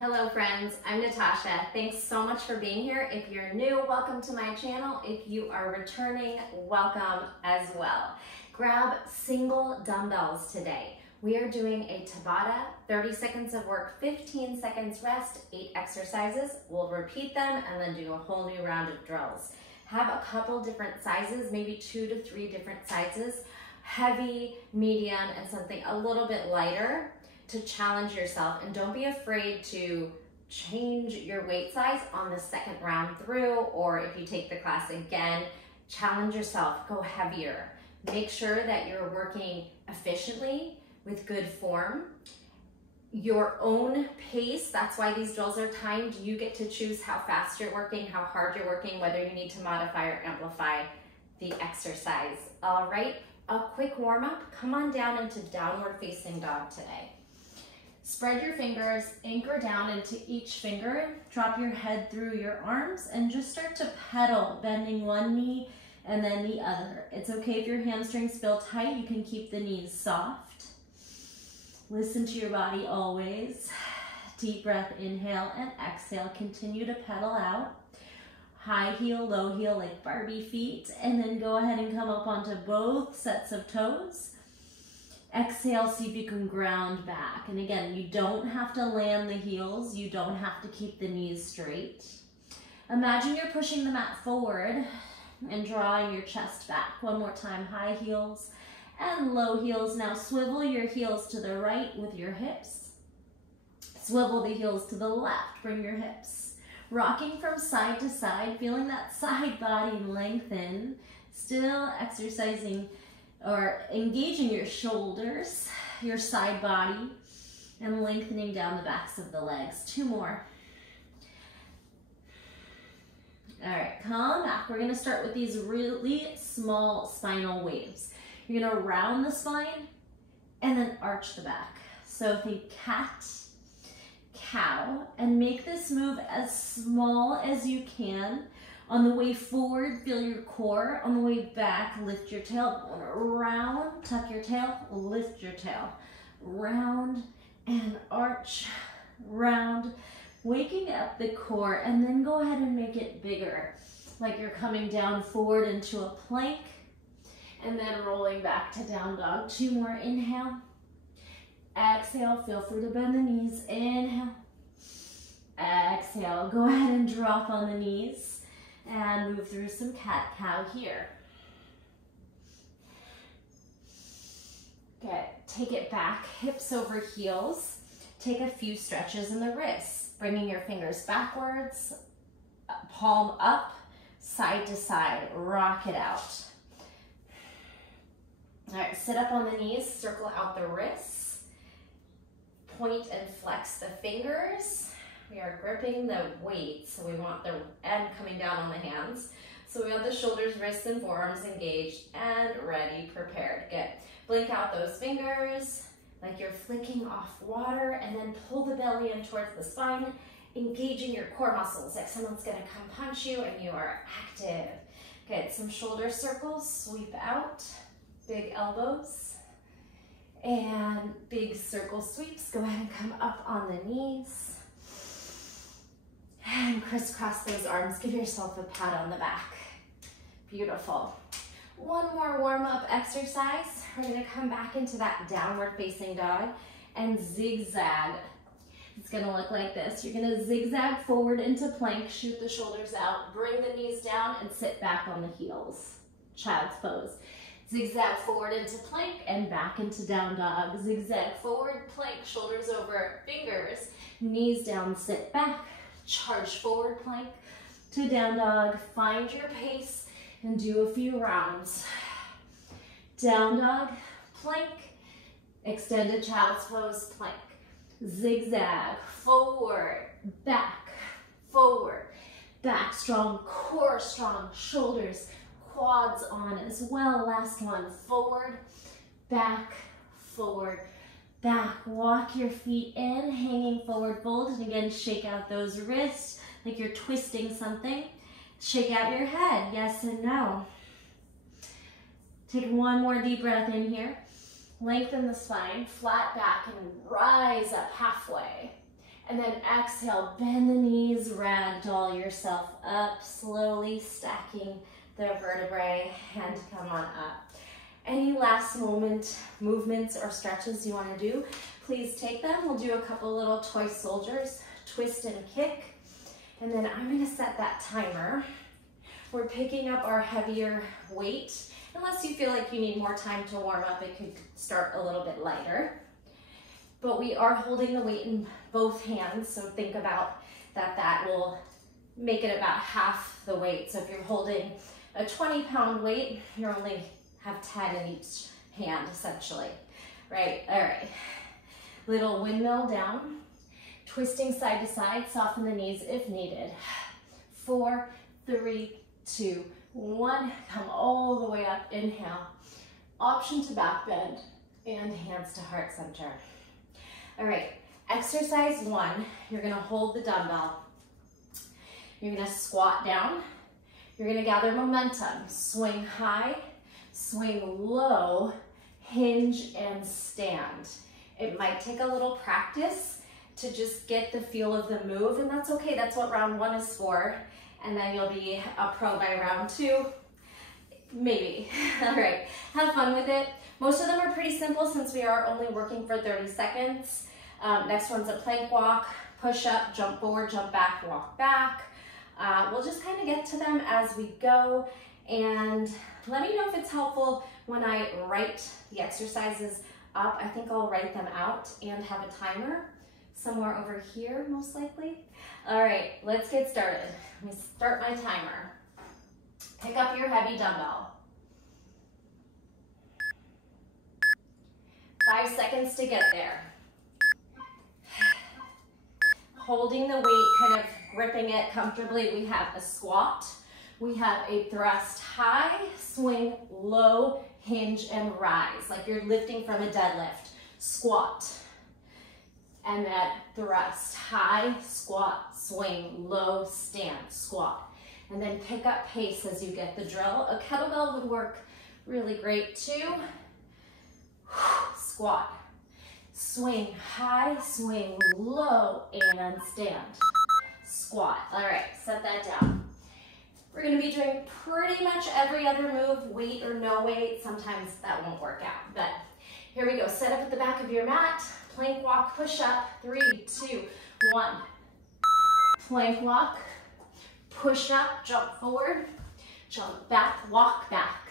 Hello friends, I'm Natasha. Thanks so much for being here. If you're new, welcome to my channel. If you are returning, welcome as well. Grab single dumbbells today. We are doing a Tabata, 30 seconds of work, 15 seconds rest, 8 exercises. We'll repeat them and then do a whole new round of drills. Have a couple different sizes, maybe 2 to 3 different sizes, heavy, medium, and something a little bit lighter, to challenge yourself. And don't be afraid to change your weight size on the second round through, or if you take the class again, challenge yourself, go heavier. Make sure that you're working efficiently with good form, your own pace. That's why these drills are timed. You get to choose how fast you're working, how hard you're working, whether you need to modify or amplify the exercise. All right, a quick warm up. Come on down into downward facing dog today. Spread your fingers, anchor down into each finger, drop your head through your arms, and just start to pedal, bending one knee and then the other. It's okay if your hamstrings feel tight, you can keep the knees soft. Listen to your body always. Deep breath, inhale and exhale. Continue to pedal out. High heel, low heel like Barbie feet, and then go ahead and come up onto both sets of toes. Exhale, see if you can ground back. And again, you don't have to land the heels. You don't have to keep the knees straight. Imagine you're pushing the mat forward and drawing your chest back. One more time, high heels and low heels. Now swivel your heels to the right with your hips. Swivel the heels to the left, bring your hips. Rocking from side to side, feeling that side body lengthen. Still exercising or engaging your shoulders, your side body, and lengthening down the backs of the legs. 2 more. All right, come back. We're gonna start with these really small spinal waves. You're gonna round the spine and then arch the back. So think cat, cow, and make this move as small as you can. On the way forward, feel your core. On the way back, lift your tail. Round, tuck your tail, lift your tail. Round and arch, round. Waking up the core, and then go ahead and make it bigger. Like you're coming down forward into a plank, and then rolling back to down dog. 2 more, inhale. Exhale, feel free to bend the knees. Inhale. Exhale, go ahead and drop on the knees. And move through some cat-cow here. Good, take it back, hips over heels. Take a few stretches in the wrists, bringing your fingers backwards, palm up, side to side, rock it out. All right, sit up on the knees, circle out the wrists, point and flex the fingers. We are gripping the weight, so we want the end coming down on the hands. So we want the shoulders, wrists, and forearms engaged and ready, prepared. Good. Blink out those fingers like you're flicking off water, and then pull the belly in towards the spine, engaging your core muscles like someone's gonna come punch you and you are active. Good, some shoulder circles, sweep out, big elbows, and big circle sweeps. Go ahead and come up on the knees. And crisscross those arms. Give yourself a pat on the back. Beautiful. 1 more warm-up exercise. We're going to come back into that downward facing dog and zigzag. It's going to look like this. You're going to zigzag forward into plank, shoot the shoulders out, bring the knees down, and sit back on the heels. Child's pose. Zigzag forward into plank and back into down dog. Zigzag forward, plank, shoulders over, fingers, knees down, sit back. Charge forward plank to down dog. Find your pace and do a few rounds. Down dog, plank, extended child's pose, plank. Zigzag, forward, back, strong, core strong, shoulders, quads on as well. Last one, forward, back, back. Walk your feet in, hanging forward fold, and again, shake out those wrists like you're twisting something. Shake out your head, yes and no. Take 1 more deep breath in here. Lengthen the spine, flat back, and rise up halfway. And then exhale, bend the knees, ragdoll yourself up, slowly stacking the vertebrae, and come on up. Any last movements or stretches you want to do, please take them. We'll do a couple little toy soldiers, twist and kick. And then I'm going to set that timer. We're picking up our heavier weight. Unless you feel like you need more time to warm up, it could start a little bit lighter. But we are holding the weight in both hands, so think about that. That will make it about half the weight. So if you're holding a 20-pound weight, you only have 10 in each hand, essentially. Right, all right. Little windmill down, twisting side to side, soften the knees if needed. 4, 3, 2, 1. Come all the way up, inhale. Option to back bend and hands to heart center. All right, exercise 1, you're gonna hold the dumbbell. You're gonna squat down. You're gonna gather momentum. Swing high, swing low, hinge and stand. It might take a little practice to just get the feel of the move, and that's okay. That's what round 1 is for. And then you'll be a pro by round 2, maybe. All right, have fun with it. Most of them are pretty simple since we are only working for 30 seconds. Next one's a plank walk, push up, jump forward, jump back, walk back. We'll just kind of get to them as we go, and let me know if it's helpful when I write the exercises up. I think I'll write them out and have a timer somewhere over here, most likely. All right, let's get started. Let me start my timer. Pick up your heavy dumbbell. 5 seconds to get there. Holding the weight, kind of gripping it comfortably. We have a squat. We have a thrust high, swing low, hinge and rise, like you're lifting from a deadlift. Squat. And then thrust, high, squat, swing, low, stand, squat. And then pick up pace as you get the drill. A kettlebell would work really great too. Squat. Swing high, swing low, and stand. Squat. All right, set that down. We're gonna be doing pretty much every other move, weight or no weight. Sometimes that won't work out, but here we go. Set up at the back of your mat. Plank walk, push up. 3, 2, 1. Plank walk, push up, jump forward, jump back, walk back,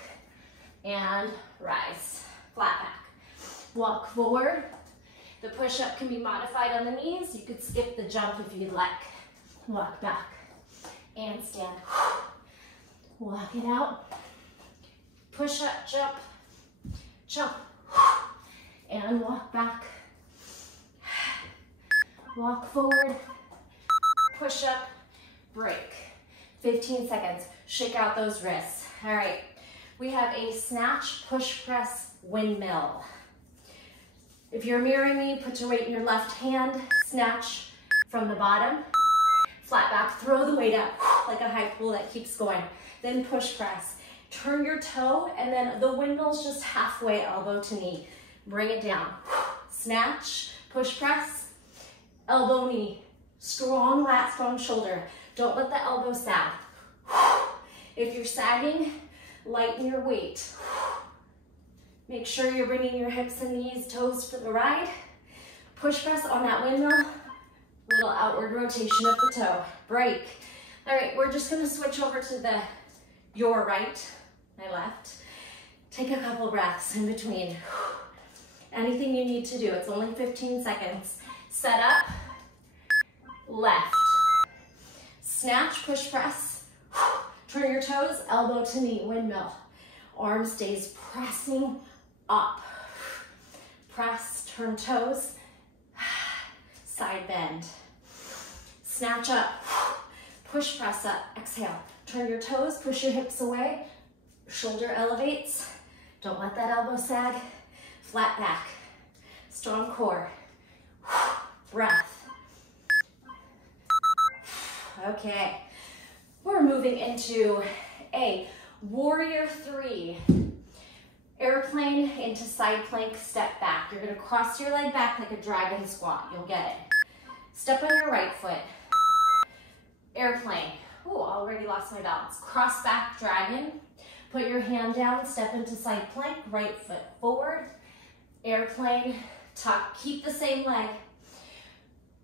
and rise, flat back. Walk forward. The push-up can be modified on the knees. You could skip the jump if you'd like. Walk back and stand. Walk it out. Push up, jump, jump, and walk back. Walk forward, push up, break. 15 seconds. Shake out those wrists. All right. We have a snatch, push, press, windmill. If you're mirroring me, put your weight in your left hand, snatch from the bottom, flat back, throw the weight up like a high pull that keeps going. Then push press. Turn your toe, and then the windmill's just halfway, elbow to knee. Bring it down. Snatch, push press, elbow, knee. Strong lat, strong shoulder. Don't let the elbow sag. If you're sagging, lighten your weight. Make sure you're bringing your hips and knees, toes for the ride. Push press on that windmill. Little outward rotation of the toe. Break. All right, we're just gonna switch over to your right, my left. Take a couple breaths in between. Anything you need to do. It's only 15 seconds. Set up, left. Snatch, push press. Turn your toes, elbow to knee, windmill. Arm stays pressing up. Press, turn toes, side bend. Snatch up, push press up, exhale. Turn your toes, push your hips away, shoulder elevates. Don't let that elbow sag. Flat back, strong core. Breath. Okay, we're moving into a warrior 3. Airplane into side plank, step back. You're gonna cross your leg back like a dragon squat. You'll get it. Step on your right foot. Airplane. Ooh, already lost my balance. Cross back dragon. Put your hand down, step into side plank, right foot forward. Airplane, tuck, keep the same leg.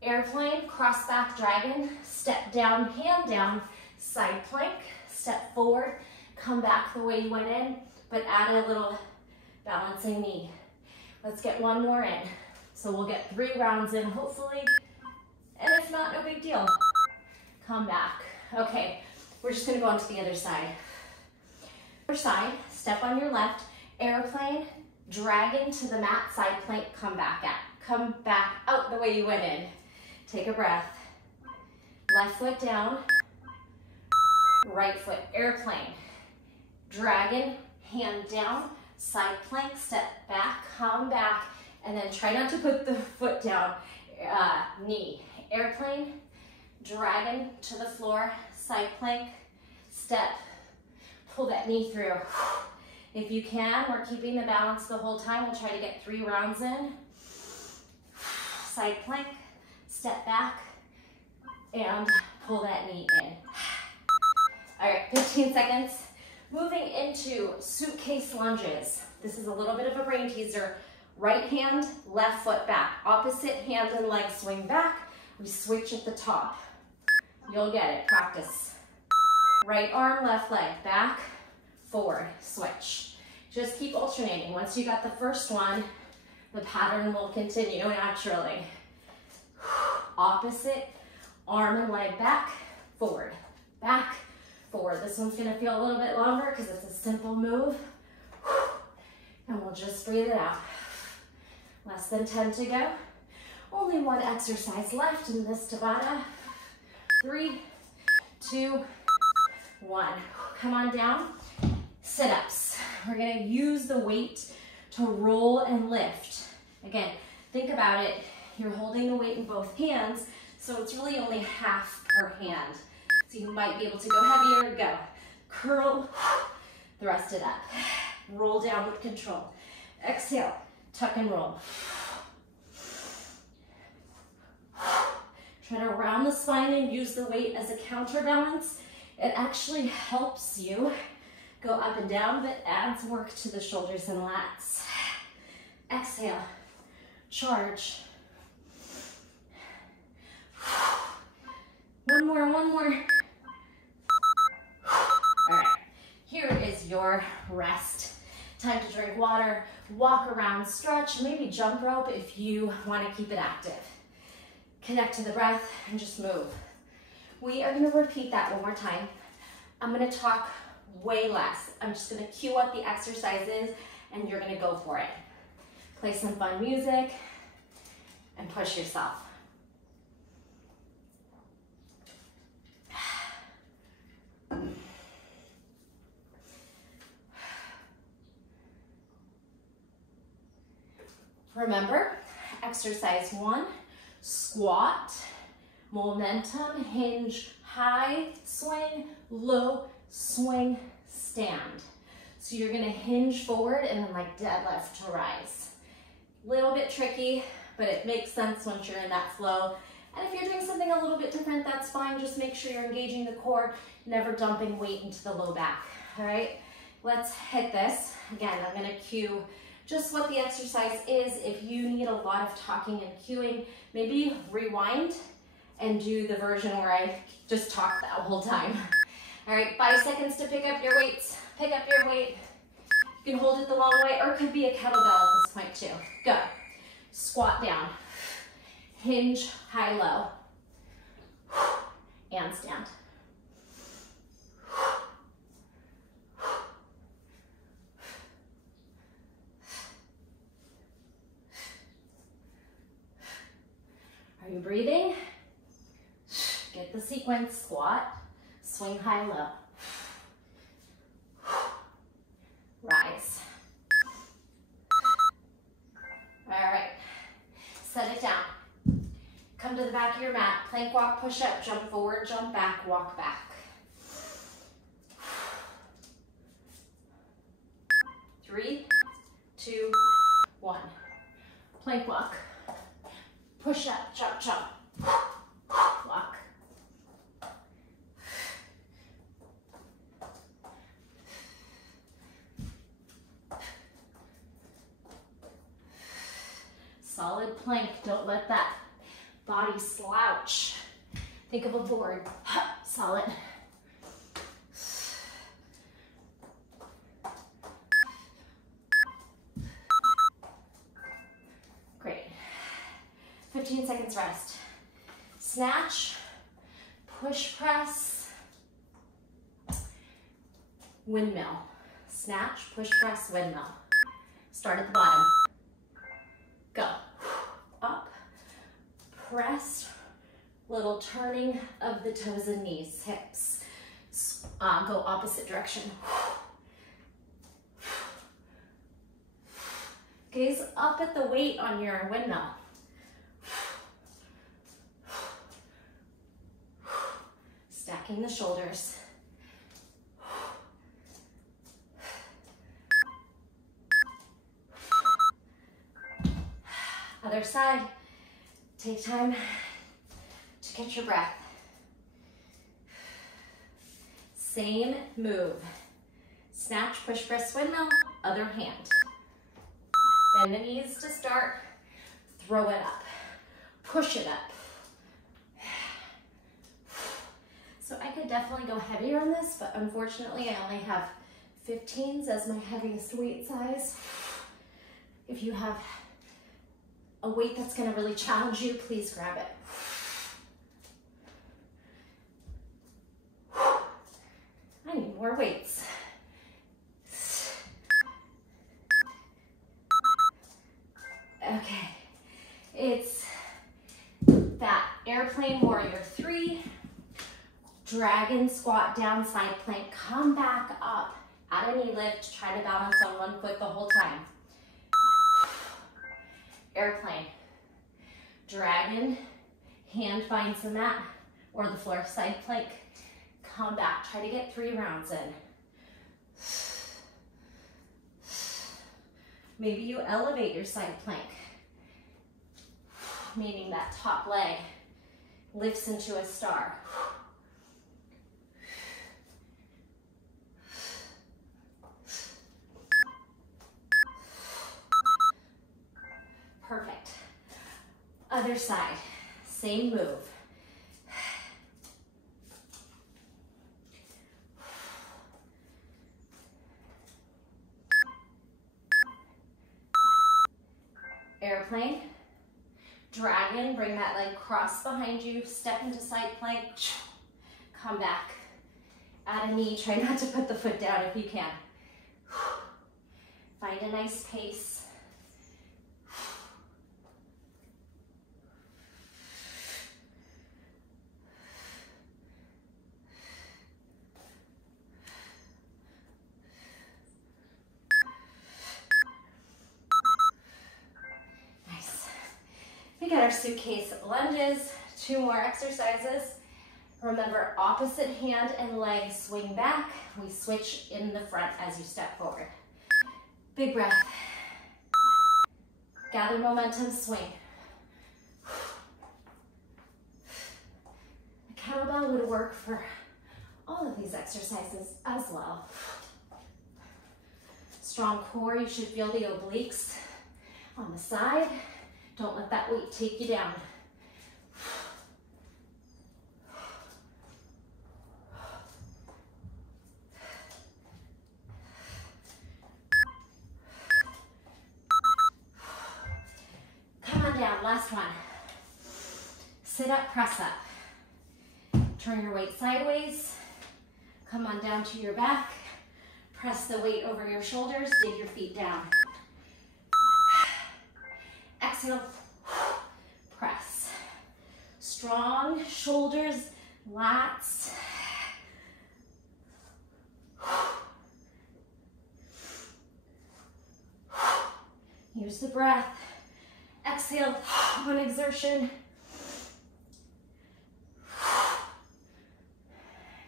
Airplane, cross back dragon, step down, hand down, side plank, step forward, come back the way you went in, but add a little balancing knee. Let's get one more in. So we'll get 3 rounds in, hopefully, and if not, no big deal. Come back. Okay, we're just gonna go on to the other side. Other side, step on your left, airplane, dragon to the mat, side plank, come back out the way you went in. Take a breath. Left foot down, right foot, airplane, dragon, hand down, side plank, step back, come back, and then try not to put the foot down, knee. Airplane, dragon to the floor, side plank, step, pull that knee through. If you can, we're keeping the balance the whole time. We'll try to get 3 rounds in. Side plank, step back, and pull that knee in. All right, 15 seconds. Moving into suitcase lunges. This is a little bit of a brain teaser. Right hand, left foot back. Opposite hand and leg swing back. We switch at the top. You'll get it, practice. Right arm, left leg, back, forward, switch. Just keep alternating. Once you got the first one, the pattern will continue naturally. Opposite, arm and leg back, forward, back, forward. This one's gonna feel a little bit longer because it's a simple move. And we'll just breathe it out. Less than 10 to go. Only one exercise left in this Tabata. 3, 2, 1. Come on down. Sit-ups. We're gonna use the weight to roll and lift. Again, think about it. You're holding the weight in both hands, so it's really only half per hand. So you might be able to go heavier, go. Curl, thrust it up. Roll down with control. Exhale, tuck and roll. Try to round the spine and use the weight as a counterbalance. It actually helps you go up and down, but adds work to the shoulders and lats. Exhale, charge. One more, one more. All right, here is your rest. Time to drink water, walk around, stretch, maybe jump rope if you want to keep it active. Connect to the breath and just move. We are going to repeat that one more time. I'm going to talk way less. I'm just going to cue up the exercises and you're going to go for it. Play some fun music and push yourself. Remember, exercise 1, squat, momentum, hinge, high swing, low swing, stand. So you're gonna hinge forward and then like deadlift to rise. Little bit tricky, but it makes sense once you're in that flow. And if you're doing something a little bit different, that's fine. Just make sure you're engaging the core, never dumping weight into the low back, all right? Let's hit this. Again, I'm gonna cue just what the exercise is. If you need a lot of talking and cueing, maybe rewind and do the version where I just talk that whole time. All right, 5 seconds to pick up your weights. Pick up your weight. You can hold it the long way, or it could be a kettlebell at this point too. Go. Squat down. Hinge, high, low. And stand. Are you breathing? Get the sequence. Squat, swing high, low. Rise. All right, set it down. Come to the back of your mat. Plank walk, push up, jump forward, jump back, walk back. 3, 2, 1. Plank walk. Push up, jump, jump. plank. Don't let that body slouch. Think of a board. Solid. Great. 15 seconds rest. Snatch, push press, windmill. Snatch, push press, windmill. Start at the bottom. Go. Up, press, little turning of the toes and knees, hips. Go opposite direction. Gaze up at the weight on your windmill. Stacking the shoulders. Other side. Take time to catch your breath. Same move. Snatch, push, press, windmill, other hand. Bend the knees to start. Throw it up. Push it up. So I could definitely go heavier on this, but unfortunately I only have 15s as my heaviest weight size. If you have a weight that's gonna really challenge you, please grab it. I need more weights. Okay, it's that airplane warrior 3, dragon squat down side plank, come back up, add a knee lift, try to balance on one foot the whole time. Airplane, dragon, hand finds the mat or the floor, side plank, come back, try to get 3 rounds in. Maybe you elevate your side plank, meaning that top leg lifts into a star. Perfect. Other side, same move. Airplane, dragon, bring that leg cross behind you, step into side plank, come back. Add a knee, try not to put the foot down if you can. Find a nice pace. We got our suitcase lunges, 2 more exercises. Remember, opposite hand and leg swing back. We switch in the front as you step forward. Big breath. Gather momentum, swing. The kettlebell would work for all of these exercises as well. Strong core, you should feel the obliques on the side. Don't let that weight take you down. Come on down, last one. Sit up, press up. Turn your weight sideways. Come on down to your back. Press the weight over your shoulders, dig your feet down. Exhale, press. Strong shoulders, lats. Use the breath. Exhale on exertion.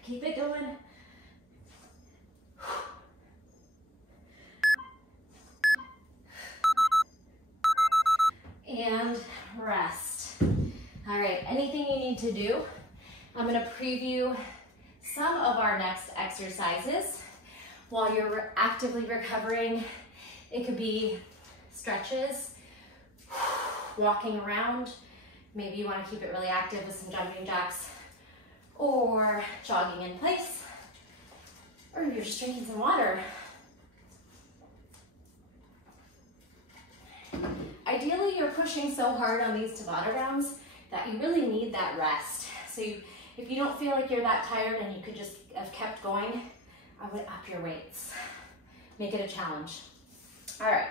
Keep it going. And rest. All right, anything you need to do, I'm gonna preview some of our next exercises while you're actively recovering. It could be stretches, walking around. Maybe you want to keep it really active with some jumping jacks or jogging in place, or you're just drinking some water. Ideally, you're pushing so hard on these Tabata rounds that you really need that rest. So if you don't feel like you're that tired and you could just have kept going, I would up your weights. Make it a challenge. All right,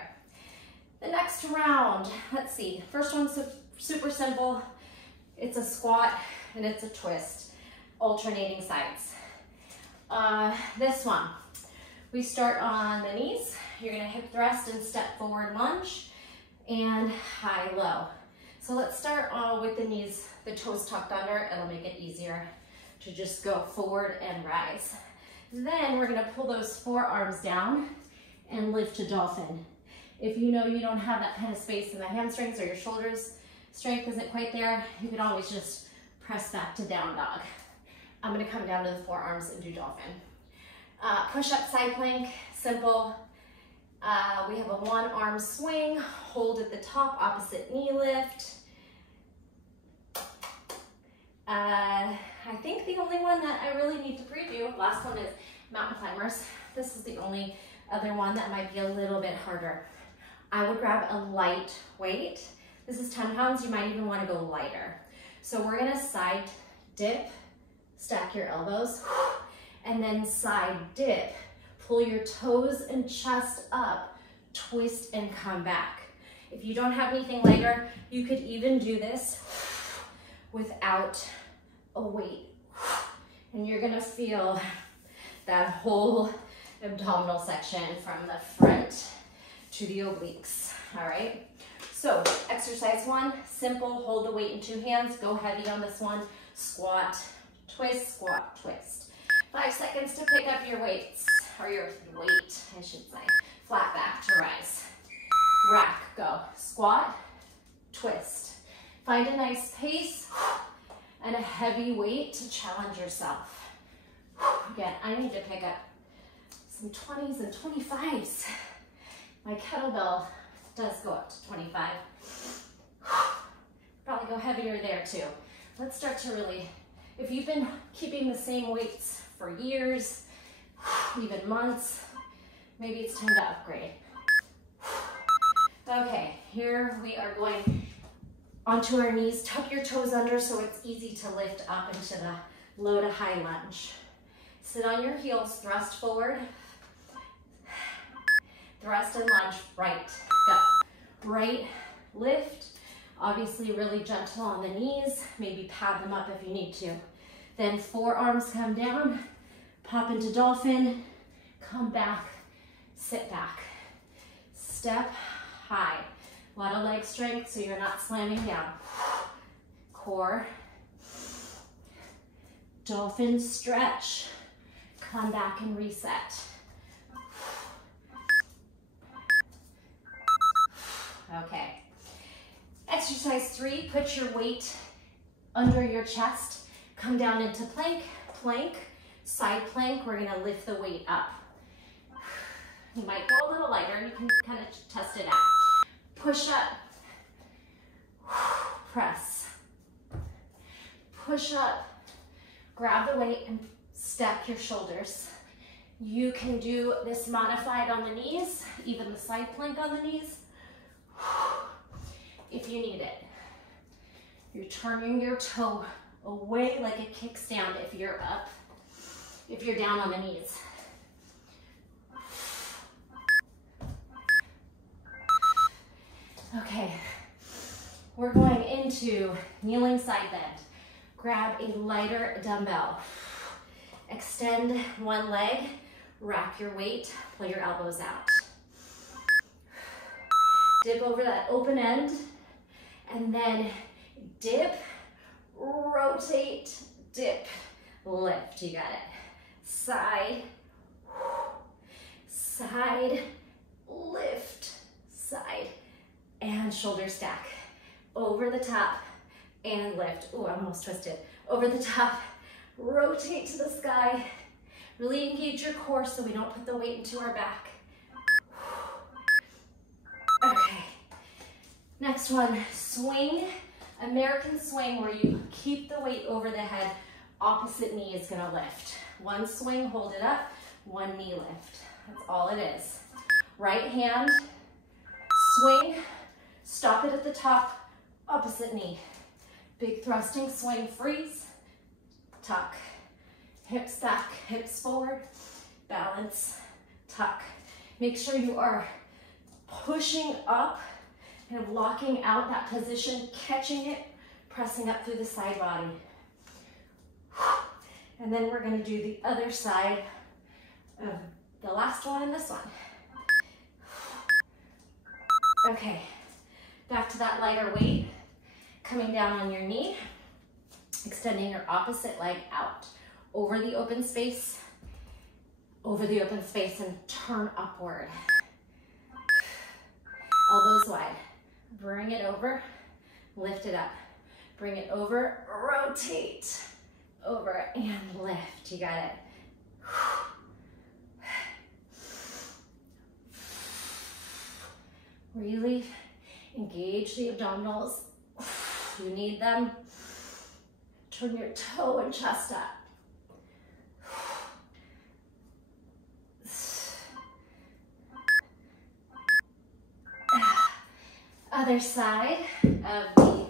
the next round, let's see. First one's super simple. It's a squat and it's a twist, alternating sides. This one, we start on the knees. You're gonna hip thrust and step forward lunge and high low. So let's start with the knees, the toes tucked under. It'll make it easier to just go forward and rise. Then we're gonna pull those forearms down and lift to dolphin. If you know you don't have that kind of space in the hamstrings or your shoulders, strength isn't quite there, you can always just press back to down dog. I'm gonna come down to the forearms and do dolphin. Push up side plank, simple. We have a one arm swing, hold at the top, opposite knee lift. I think the only one that I really need to preview, last one is mountain climbers. This is the only other one that might be a little bit harder. I would grab a light weight. This is 10 pounds, you might even wanna go lighter. So we're gonna side dip, stack your elbows, and then side dip. Pull your toes and chest up, twist and come back. If you don't have anything lighter, you could even do this without a weight. And you're gonna feel that whole abdominal section from the front to the obliques, all right? So exercise one, simple, hold the weight in two hands, go heavy on this one, squat, twist, squat, twist. 5 seconds to pick up your weights, or your weight, I should say. Flat back to rise. Rack, go. Squat, twist. Find a nice pace and a heavy weight to challenge yourself. Again, I need to pick up some 20s and 25s. My kettlebell does go up to 25. Probably go heavier there too. Let's start to really, if you've been keeping the same weights for years, even months, maybe it's time to upgrade. Okay, here we are going onto our knees. Tuck your toes under so it's easy to lift up into the low to high lunge. Sit on your heels, thrust forward, thrust and lunge, right, go. Right, lift, obviously really gentle on the knees, maybe pad them up if you need to. Then forearms come down, pop into dolphin, come back, sit back. Step high. A lot of leg strength so you're not slamming down. Core. Dolphin stretch. Come back and reset. Okay. Exercise 3, put your weight under your chest. Come down into plank, plank, side plank. We're gonna lift the weight up. You might go a little lighter, you can kind of test it out. Push up, press. Push up, grab the weight and stack your shoulders. You can do this modified on the knees, even the side plank on the knees, if you need it. You're turning your toe away like a kickstand if you're up, if you're down on the knees. Okay, we're going into kneeling side bend. Grab a lighter dumbbell. Extend one leg, rack your weight, pull your elbows out. Dip over that open end, and then dip, rotate, dip, lift. You got it. Side, side, lift, side, and shoulder stack. Over the top and lift. Ooh, I'm almost twisted. Over the top, rotate to the sky. Really engage your core so we don't put the weight into our back. Okay. Next one, swing, American swing, where you keep the weight over the head, opposite knee is gonna lift. One swing, hold it up, one knee lift. That's all it is. Right hand, swing, stop it at the top, opposite knee. Big thrusting, swing, freeze, tuck. Hips back, hips forward, balance, tuck. Make sure you are pushing up, kind of locking out that position, catching it, pressing up through the side body. And then we're gonna do the other side of the last one and this one. Okay, back to that lighter weight, coming down on your knee, extending your opposite leg out, over the open space, and turn upward. Elbows wide. Bring it over, lift it up. Bring it over, rotate, over and lift. You got it. Really engage the abdominals. You need them. Turn your toe and chest up. Other side of the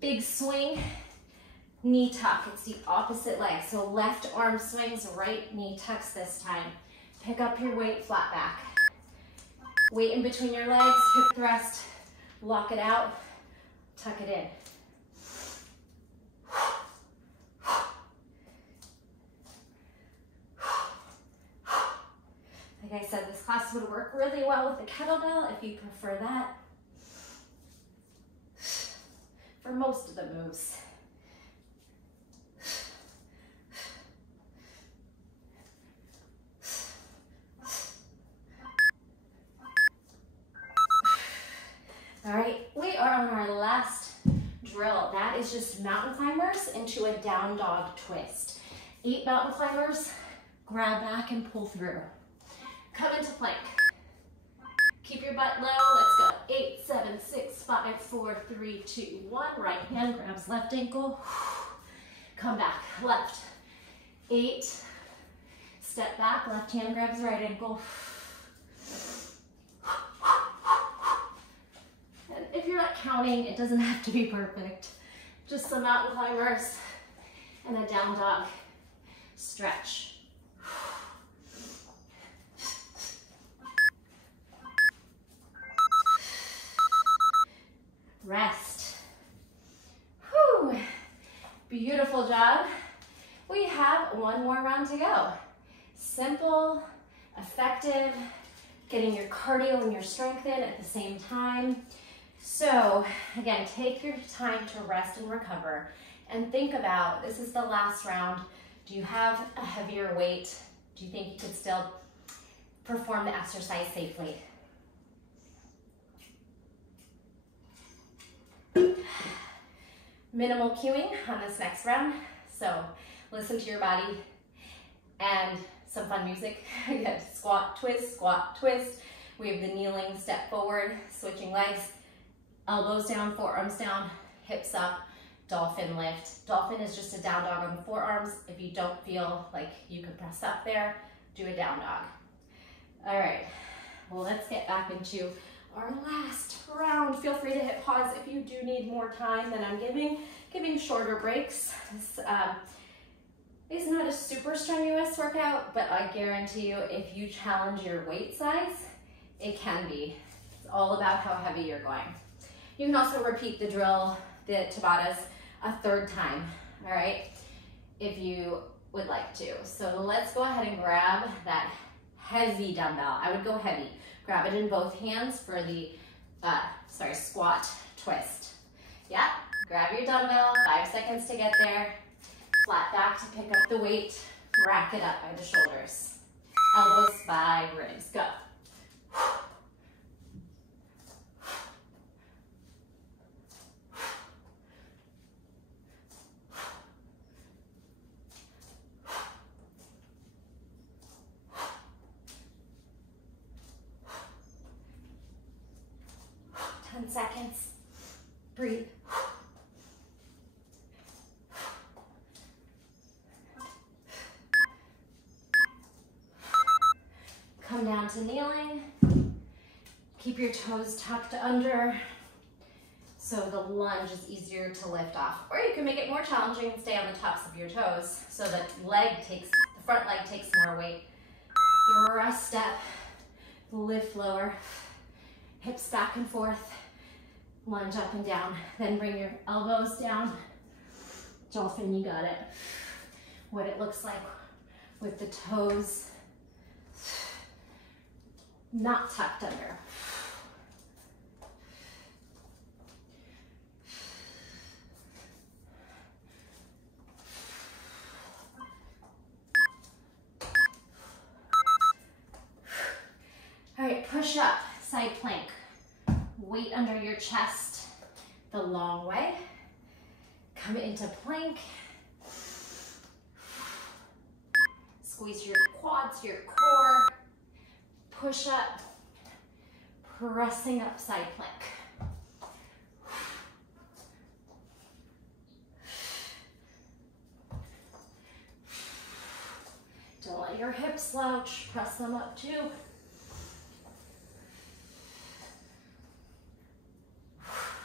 big swing, knee tuck. It's the opposite leg. So left arm swings, right knee tucks this time. Pick up your weight, flat back. Weight in between your legs, hip thrust, lock it out, tuck it in. Like I said, this class would work really well with the kettlebell if you prefer that. For most of the moves. All right, we are on our last drill. That is just mountain climbers into a down dog twist. 8 mountain climbers, grab back and pull through. Come into plank. Keep your butt low, let's go. 8, 7, 6, 5, 4, 3, 2, 1. Right hand grabs left ankle. Come back, left. 8, step back, left hand grabs right ankle. And if you're not counting, it doesn't have to be perfect. Just some mountain climbers and a down dog stretch. Rest. Whew. Beautiful job. We have one more round to go. Simple, effective, getting your cardio and your strength in at the same time. So again, take your time to rest and recover and think about, this is the last round. Do you have a heavier weight? Do you think you could still perform the exercise safely? Minimal cueing on this next round, so listen to your body and some fun music. Again, squat, twist, squat, twist. We have the kneeling step forward, switching legs, elbows down, forearms down, hips up, dolphin lift. Dolphin is just a down dog on the forearms. If you don't feel like you can press up there, do a down dog. All right, well, let's get back into our last round. Feel free to hit pause if you do need more time than I'm giving shorter breaks. This is not a super strenuous workout, but I guarantee you if you challenge your weight size, it can be. It's all about how heavy you're going. You can also repeat the drill, the Tabatas, a 3rd time, all right, if you would like to. So let's go ahead and grab that heavy dumbbell. I would go heavy. Grab it in both hands for the, squat twist. Yeah, grab your dumbbell, 5 seconds to get there. Flat back to pick up the weight, rack it up by the shoulders. Elbows by ribs, go. 10 seconds. Breathe. Come down to kneeling. Keep your toes tucked under so the lunge is easier to lift off. Or you can make it more challenging and stay on the tops of your toes so the front leg takes more weight. The rest step, lift lower, hips back and forth, lunge up and down. Then bring your elbows down. Dolphin, you got it. What it looks like with the toes not tucked under. All right, push up, side plank. Weight under your chest the long way. Come into plank. Squeeze your quads, your core. Push up, pressing up side plank. Don't let your hips slouch, press them up too.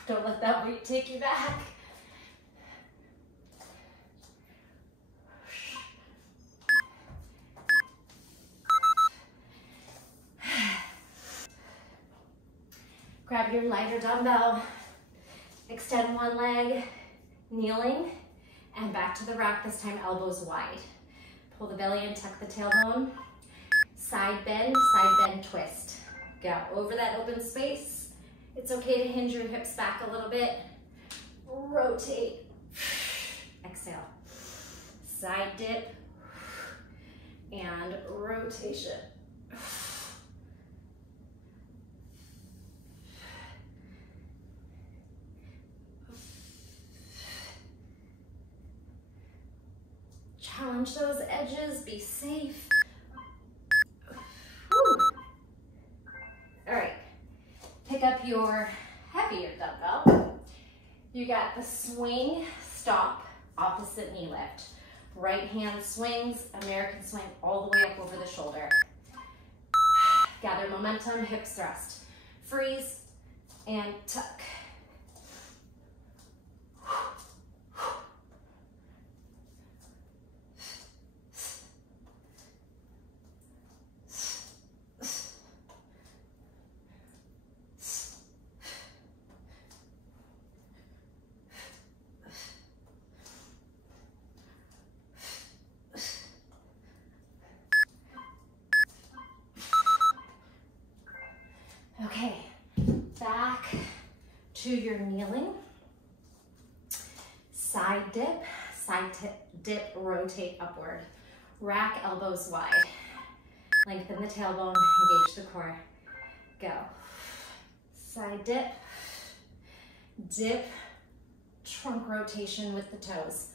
Don't let that weight take you back. Grab your lighter dumbbell, extend one leg, kneeling, and back to the rack, this time elbows wide. Pull the belly in, tuck the tailbone, side bend, twist. Go over that open space. It's okay to hinge your hips back a little bit. Rotate, exhale. Side dip, and rotation. Challenge those edges, be safe. Whew. All right, pick up your heavier dumbbell. You got the swing, stomp, opposite knee lift. Right hand swings, American swing all the way up over the shoulder. Gather momentum, hips thrust. Freeze and tuck. Okay, back to your kneeling. Side dip, rotate upward. Rack elbows wide. Lengthen the tailbone, engage the core. Go. Side dip, dip, trunk rotation with the toes.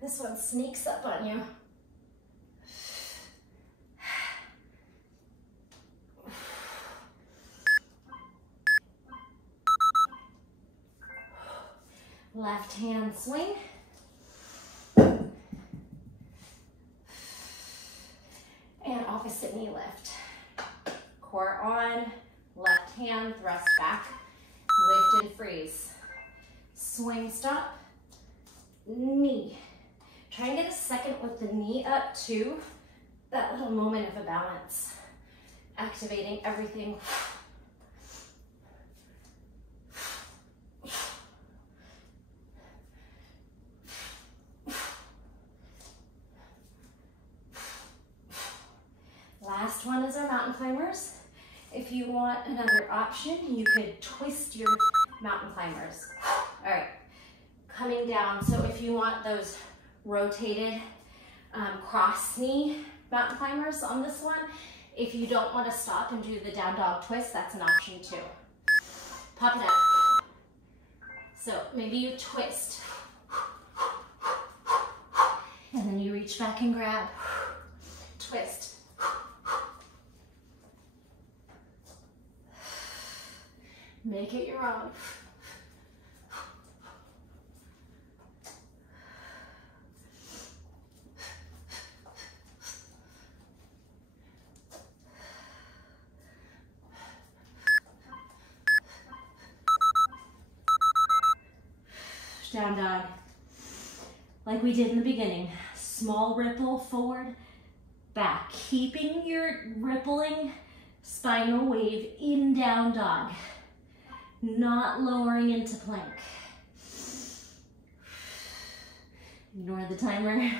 This one sneaks up on you. Left hand swing. And opposite knee lift. Core on, left hand thrust back, lift and freeze. Swing, stop, knee. Try and get a second with the knee up too. That little moment of a balance. Activating everything. Last one is our mountain climbers. If you want another option, you could twist your mountain climbers. All right, coming down. So if you want those rotated cross knee mountain climbers on this one, if you don't want to stop and do the down dog twist, that's an option too. Pop it up. So maybe you twist And then you reach back and grab, twist. Make it your own. Down dog. Like we did in the beginning. Small ripple forward, back. Keeping your rippling spinal wave in down dog. Not lowering into plank. Ignore the timer.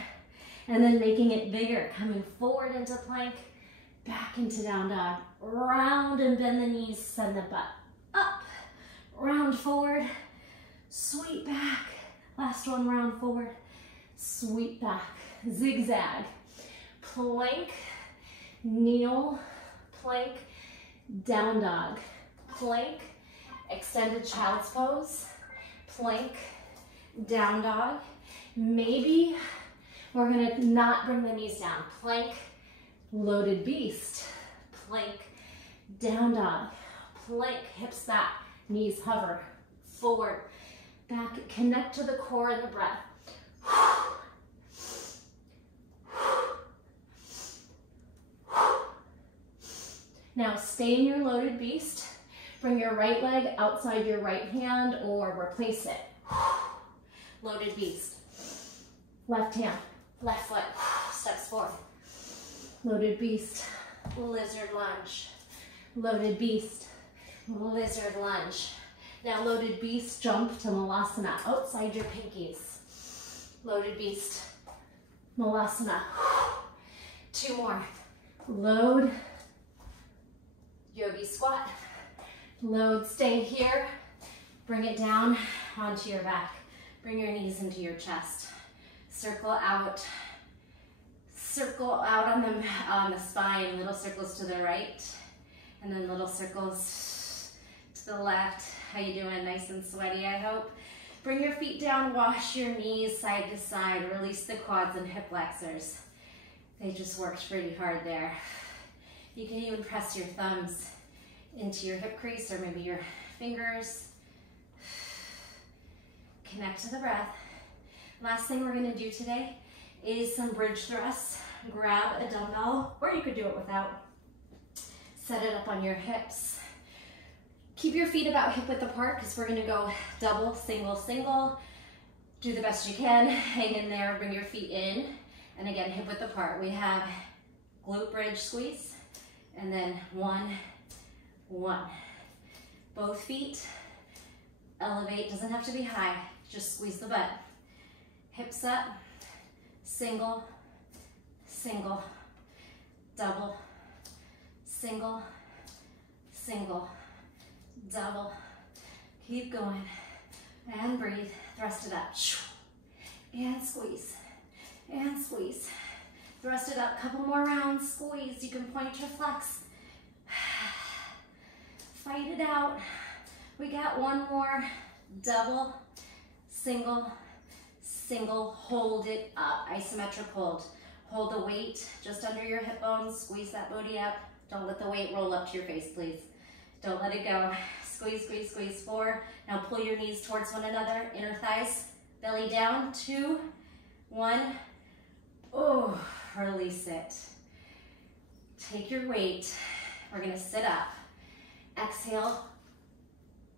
And then making it bigger. Coming forward into plank, back into down dog. Round and bend the knees, send the butt up. Round forward. Sweep back. Last one, round forward. Sweep back. Zigzag. Plank. Kneel. Plank. Down dog. Plank. Extended child's pose. Plank. Down dog. Maybe we're gonna not bring the knees down. Plank. Loaded beast. Plank. Down dog. Plank. Hips back. Knees hover. Forward. Back, connect to the core and the breath. Now stay in your loaded beast. Bring your right leg outside your right hand or replace it. Loaded beast. Left hand, left foot, steps forward. Loaded beast, lizard lunge. Loaded beast, lizard lunge. Now loaded beast, jump to Malasana, outside your pinkies. Loaded beast, Malasana. 2 more. Load, yogi squat. Load, stay here. Bring it down onto your back. Bring your knees into your chest. Circle out. Circle out on the spine, little circles to the right, and then little circles to the left. How you doing? Nice and sweaty, I hope. Bring your feet down, wash your knees side to side, release the quads and hip flexors. They just worked pretty hard there. You can even press your thumbs into your hip crease or maybe your fingers. Connect to the breath. Last thing we're gonna do today is some bridge thrusts. Grab a dumbbell, or you could do it without. Set it up on your hips. Keep your feet about hip width apart because we're gonna go double, single, single. Do the best you can, hang in there, bring your feet in. And again, hip width apart. We have glute bridge squeeze, and then 1, 1. Both feet elevate, doesn't have to be high, just squeeze the butt. Hips up, single, single, double, single, single, double. Keep going, and breathe, thrust it up, and squeeze, and squeeze. Thrust it up, couple more rounds, squeeze. You can point your flex. Fight it out. We got 1 more, double, single, single, hold it up, isometric hold. Hold the weight just under your hip bones, squeeze that booty up. Don't let the weight roll up to your face, please. Don't let it go. Squeeze, squeeze, squeeze. 4. Now pull your knees towards one another, inner thighs, belly down. 2, 1. Oh, release it. Take your weight. We're gonna sit up. Exhale.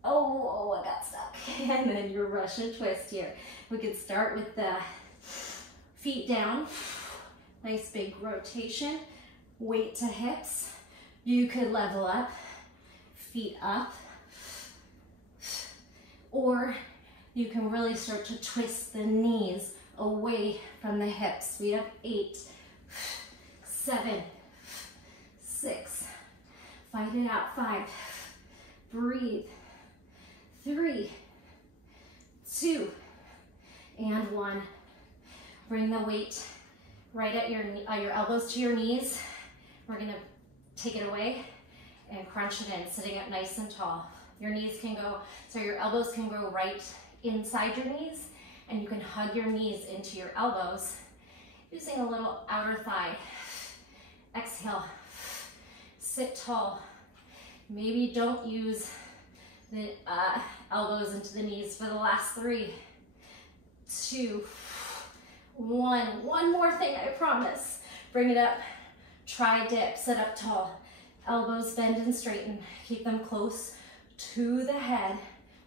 Oh, I got stuck. And then your Russian twist here. We could start with the feet down. Nice big rotation. Weight to hips. You could level up, feet up. Or you can really start to twist the knees away from the hips. Feet up. 8, 7, 6. Fight it out. 5. Breathe. 3, 2, and 1. Bring the weight right at your elbows to your knees. We're gonna take it away and crunch it in, sitting up nice and tall. Your knees can go, so your elbows can go right inside your knees, and you can hug your knees into your elbows using a little outer thigh. Exhale, sit tall. Maybe don't use the elbows into the knees for the last 3, 2, 1. One more thing, I promise. Bring it up, try dip, sit up tall. Elbows bend and straighten. Keep them close to the head.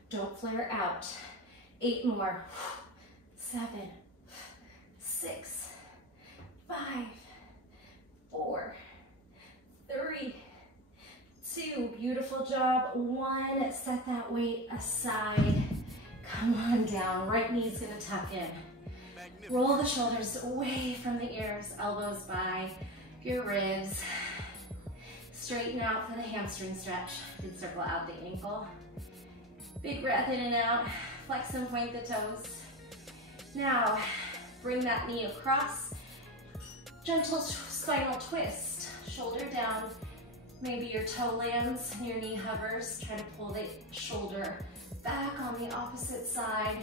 Don't flare out. 8 more. 7, 6, 5, 4, 3, 2. Beautiful job. 1. Set that weight aside. Come on down. Right knee's gonna tuck in. Roll the shoulders away from the ears. Elbows by your ribs. Straighten out for the hamstring stretch. You can circle out the ankle. Big breath in and out. Flex and point the toes. Now, bring that knee across. Gentle spinal twist. Shoulder down. Maybe your toe lands and your knee hovers. Try to pull the shoulder back on the opposite side.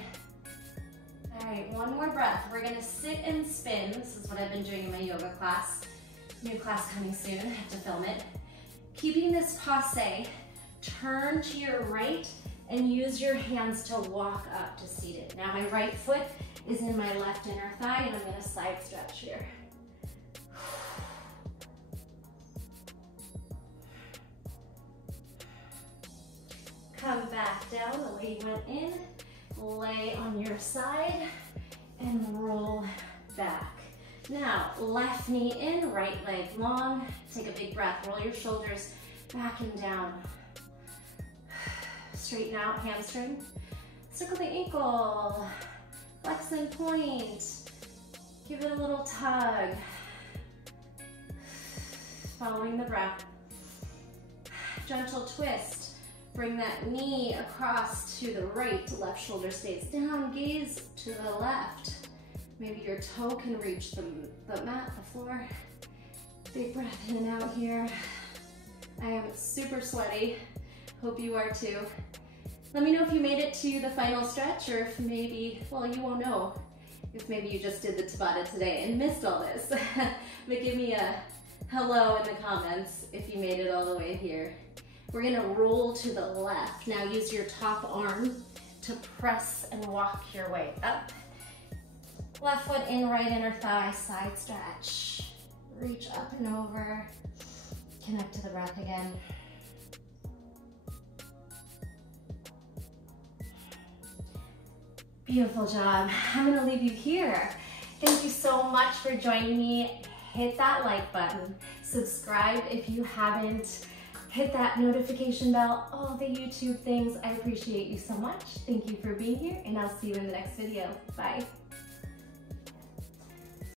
All right, one more breath. We're gonna sit and spin. This is what I've been doing in my yoga class. New class coming soon, I have to film it. Keeping this passe, turn to your right and use your hands to walk up to seated. Now my right foot is in my left inner thigh and I'm gonna side stretch here. Come back down the way you went in, lay on your side and roll back. Now, left knee in, right leg long. Take a big breath, roll your shoulders back and down. Straighten out hamstring. Circle the ankle, flex and point. Give it a little tug. Following the breath. Gentle twist. Bring that knee across to the right, left shoulder stays down, gaze to the left. Maybe your toe can reach the mat, the floor. Big breath in and out here. I am super sweaty. Hope you are too. Let me know if you made it to the final stretch or if maybe, well, you won't know if maybe you just did the Tabata today and missed all this. But give me a hello in the comments if you made it all the way here. We're gonna roll to the left. Now use your top arm to press and walk your way up. Left foot in, right inner thigh, side stretch. Reach up and over. Connect to the breath again. Beautiful job. I'm gonna leave you here. Thank you so much for joining me. Hit that like button. Subscribe if you haven't. Hit that notification bell, all the YouTube things. I appreciate you so much. Thank you for being here and I'll see you in the next video. Bye.